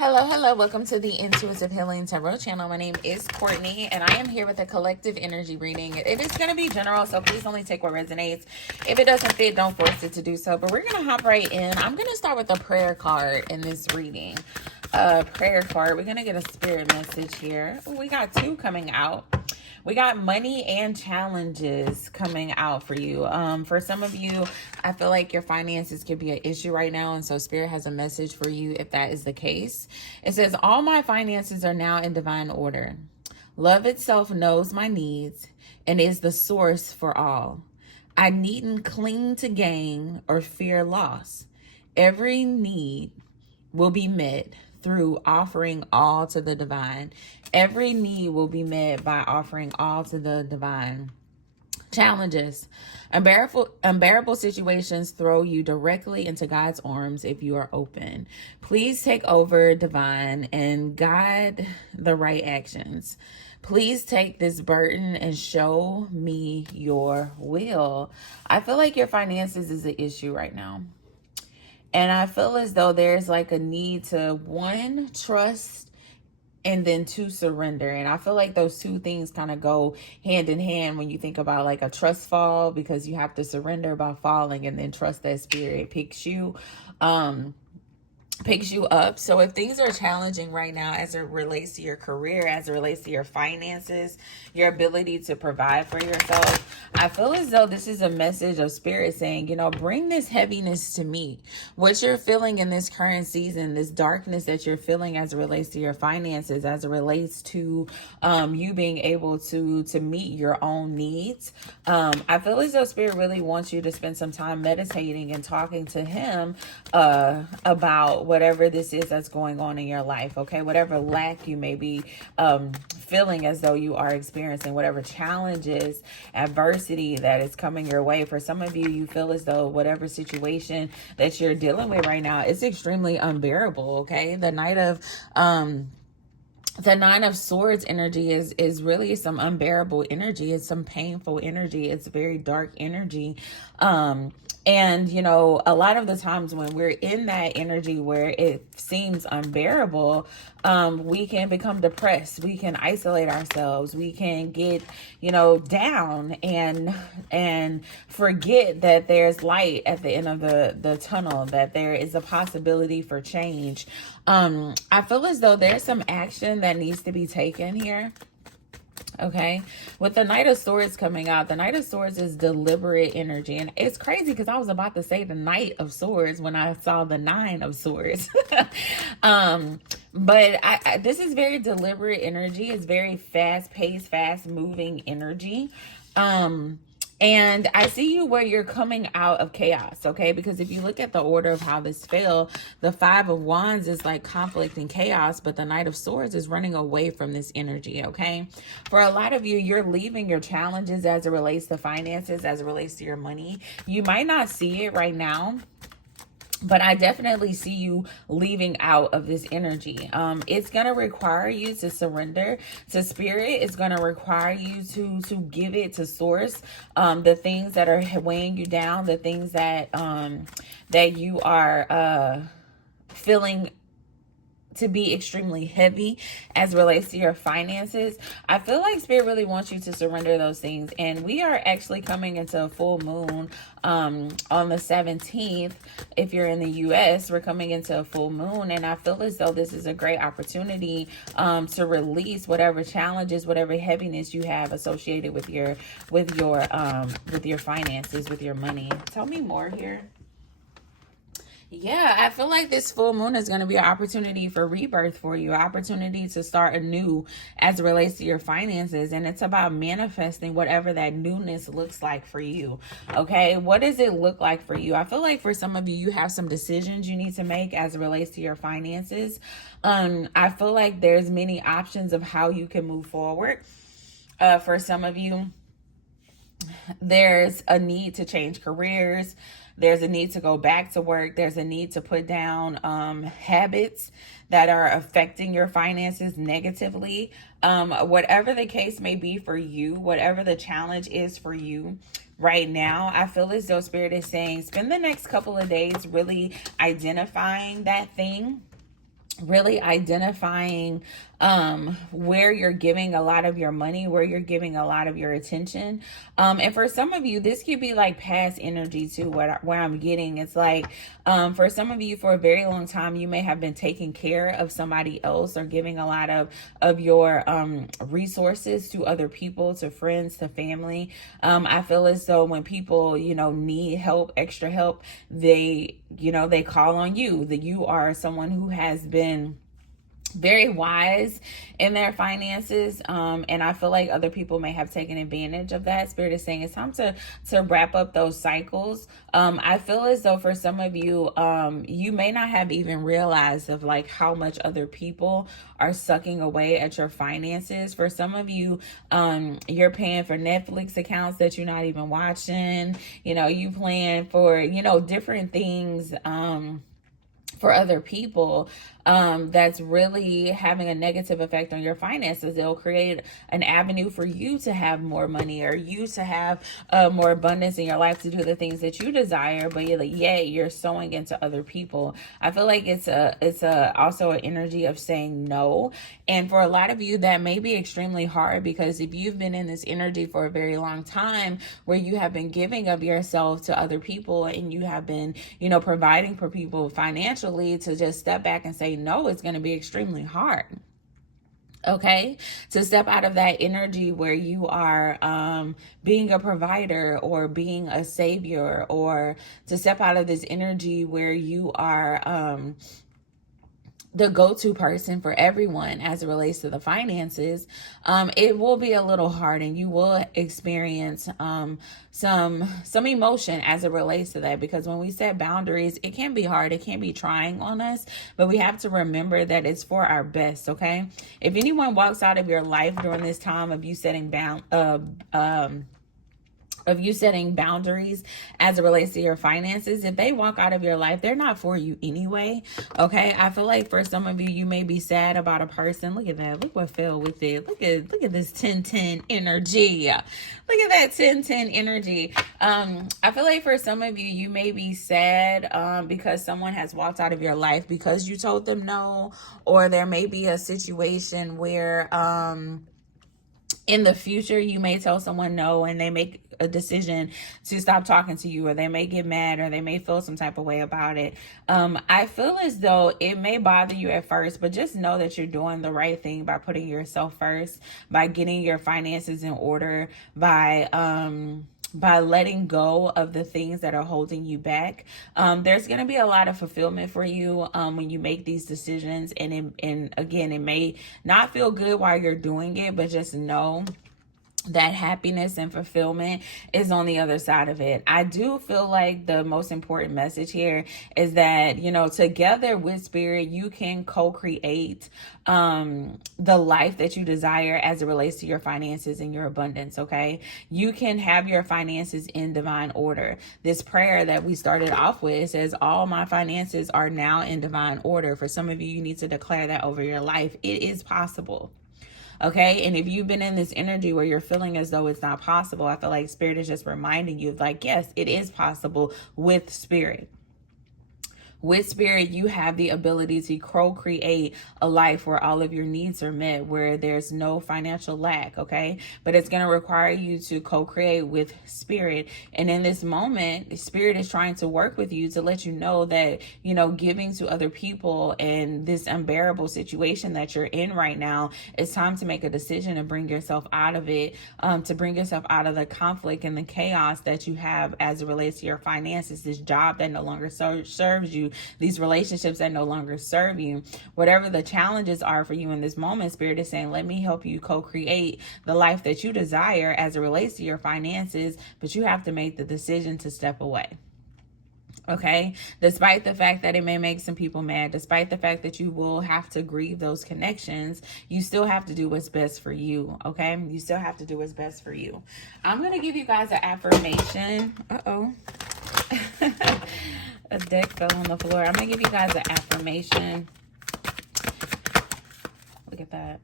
Hello. Welcome to the Intuitive Healing Tarot channel. My name is Courtney, and I am here with a collective energy reading. It is going to be general, so please only take what resonates. If it doesn't fit, don't force it to do so. But we're going to hop right in. I'm going to start with a prayer card in this reading. Prayer card. We're going to get a spirit message here. We got two coming out. We got money and challenges coming out for you. For some of you, I feel like your finances could be an issue right now. And so Spirit has a message for you if that is the case. It says, all my finances are now in divine order. Love itself knows my needs and is the source for all. I needn't cling to gain or fear loss. Every need will be met through offering all to the divine. Every need will be met by offering all to the divine. Challenges. Unbearable situations throw you directly into God's arms if you are open. Please take over, divine, and guide the right actions. Please take this burden and show me your will. I feel like your finances is an issue right now. And I feel as though there's like a need to, one, trust, and then two, surrender. And I feel like those two things kind of go hand in hand when you think about like a trust fall, because you have to surrender by falling and then trust that Spirit picks you up. So if things are challenging right now as it relates to your career, as it relates to your finances, your ability to provide for yourself, I feel as though this is a message of Spirit saying, bring this heaviness to me. What you're feeling in this current season, this darkness that you're feeling as it relates to your finances, as it relates to you being able to meet your own needs. I feel as though Spirit really wants you to spend some time meditating and talking to Him about whatever this is that's going on in your life, okay? Whatever lack you may be feeling as though you are experiencing, whatever challenges, adversity that is coming your way. For some of you, you feel as though whatever situation that you're dealing with right now is extremely unbearable, okay? The Nine of Swords energy is really some unbearable energy. It's some painful energy. It's very dark energy. And, a lot of the times when we're in that energy where it seems unbearable, we can become depressed. We can isolate ourselves. We can get, down and forget that there's light at the end of the tunnel, that there is a possibility for change. I feel as though there's some action that needs to be taken here. Okay, with the Knight of Swords coming out, the Knight of Swords is deliberate energy. And it's crazy because I was about to say the Knight of Swords when I saw the Nine of Swords. But this is very deliberate energy. It's very fast-paced, fast-moving energy. And I see you where you're coming out of chaos, okay? Because if you look at the order of how this fell, the Five of Wands is like conflict and chaos, but the Knight of Swords is running away from this energy, okay? For a lot of you, you're leaving your challenges as it relates to finances, as it relates to your money. You might not see it right now, but I definitely see you leaving out of this energy. It's going to require you to surrender to Spirit. It's going to require you to give it to Source. The things that are weighing you down, the things that you are feeling to be extremely heavy as relates to your finances. I feel like Spirit really wants you to surrender those things. And we are actually coming into a full moon on the 17th. If you're in the US, we're coming into a full moon, and I feel as though this is a great opportunity to release whatever challenges, whatever heaviness you have associated with your finances, with your money. Tell me more here. Yeah, I feel like this full moon is going to be an opportunity for rebirth for you, an opportunity to start anew as it relates to your finances. And it's about manifesting whatever that newness looks like for you. Okay, what does it look like for you? I feel like for some of you, you have some decisions you need to make as it relates to your finances. I feel like there's many options of how you can move forward. For some of you, there's a need to change careers. There's a need to go back to work. There's a need to put down habits that are affecting your finances negatively. Whatever the case may be for you, whatever the challenge is for you right now, I feel as though Spirit is saying, spend the next couple of days really identifying that thing. really identifying where you're giving a lot of your money, where you're giving a lot of your attention. And for some of you, this could be like past energy too, where I'm getting. It's like, for some of you, for a very long time, you may have been taking care of somebody else or giving a lot of your resources to other people, to friends, to family. I feel as though when people, need help, extra help, they call on you, that you are someone who has been very wise in their finances, and I feel like other people may have taken advantage of that. Spirit is saying it's time to wrap up those cycles. I feel as though for some of you, you may not have even realized of like how much other people are sucking away at your finances. For some of you, you're paying for Netflix accounts that you're not even watching. You plan for different things for other people, that's really having a negative effect on your finances. It'll create an avenue for you to have more money, or you to have more abundance in your life, to do the things that you desire, but you're sowing into other people. I feel like it's also an energy of saying no. And for a lot of you, that may be extremely hard, because if you've been in this energy for a very long time where you have been giving of yourself to other people, and you have been, providing for people financially, to just step back and say no, it's going to be extremely hard. Okay, to step out of that energy where you are being a provider or being a savior, or to step out of this energy where you are the go-to person for everyone as it relates to the finances, it will be a little hard, and you will experience some emotion as it relates to that, because when we set boundaries, it can be hard, it can be trying on us, but we have to remember that it's for our best. Okay, if anyone walks out of your life during this time of you setting boundaries as it relates to your finances, if they walk out of your life, they're not for you anyway. Okay, I feel like for some of you, you may be sad about a person. Look at that. Look what fell with it. Look at this 10-10 energy. Look at that 10-10 energy. I feel like for some of you, you may be sad because someone has walked out of your life because you told them no, or there may be a situation where in the future, you may tell someone no, and they make a decision to stop talking to you, or they may get mad, or they may feel some type of way about it. I feel as though it may bother you at first, but just know that you're doing the right thing by putting yourself first, by getting your finances in order, by letting go of the things that are holding you back. There's going to be a lot of fulfillment for you when you make these decisions. And again, it may not feel good while you're doing it, but just know that happiness and fulfillment is on the other side of it. I do feel like the most important message here is that, together with spirit, you can co-create the life that you desire as it relates to your finances and your abundance. Okay, you can have your finances in divine order. This prayer that we started off with says, all my finances are now in divine order. For some of you, you need to declare that over your life. It is possible. Okay, and if you've been in this energy where you're feeling as though it's not possible, I feel like spirit is just reminding you of like, yes, it is possible with spirit. With spirit, you have the ability to co-create a life where all of your needs are met, where there's no financial lack, okay? But it's going to require you to co-create with spirit. And in this moment, spirit is trying to work with you to let you know that, giving to other people and this unbearable situation that you're in right now, it's time to make a decision to bring yourself out of it, to bring yourself out of the conflict and the chaos that you have as it relates to your finances, this job that no longer serves you, these relationships that no longer serve you. Whatever the challenges are for you in this moment, spirit is saying, let me help you co-create the life that you desire as it relates to your finances, but you have to make the decision to step away. Okay, despite the fact that it may make some people mad, despite the fact that you will have to grieve those connections, you still have to do what's best for you. Okay, you still have to do what's best for you. I'm going to give you guys an affirmation. A deck fell on the floor. I'm going to give you guys an affirmation. Look at that.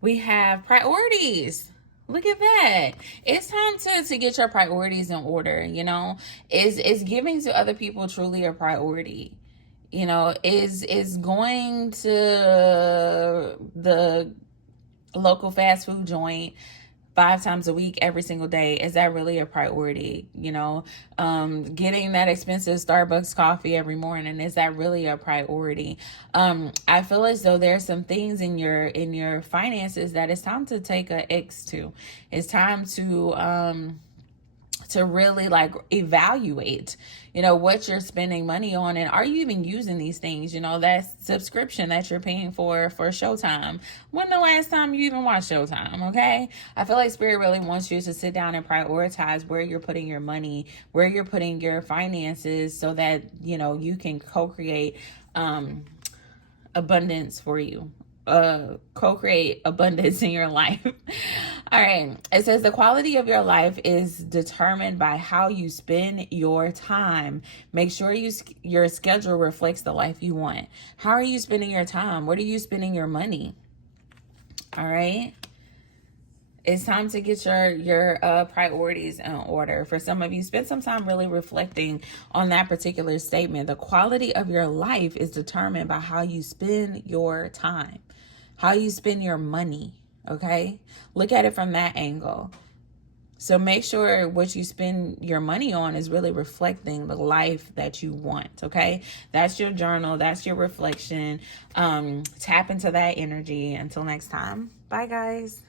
We have priorities. Look at that. It's time to get your priorities in order, Is giving to other people truly a priority? you know, is going to the local fast food joint 5 times a week, every single day, is that really a priority? You know, getting that expensive Starbucks coffee every morning, is that really a priority? I feel as though there's some things in your finances that it's time to take a X to. It's time to really like evaluate, you know, what you're spending money on, and are you even using these things? You know, that subscription that you're paying for Showtime. When the last time you even watched Showtime? Okay, I feel like Spirit really wants you to sit down and prioritize where you're putting your money, where you're putting your finances, so that, you know, you can co-create abundance for you, co-create abundance in your life. All right, it says the quality of your life is determined by how you spend your time. Make sure your schedule reflects the life you want. How are you spending your time? What are you spending your money? All right, it's time to get your priorities in order. For some of you, spend some time really reflecting on that particular statement. The quality of your life is determined by how you spend your time, how you spend your money. Okay, look at it from that angle. So make sure what you spend your money on is really reflecting the life that you want. Okay, that's your journal, that's your reflection. Tap into that energy. Until next time, bye guys.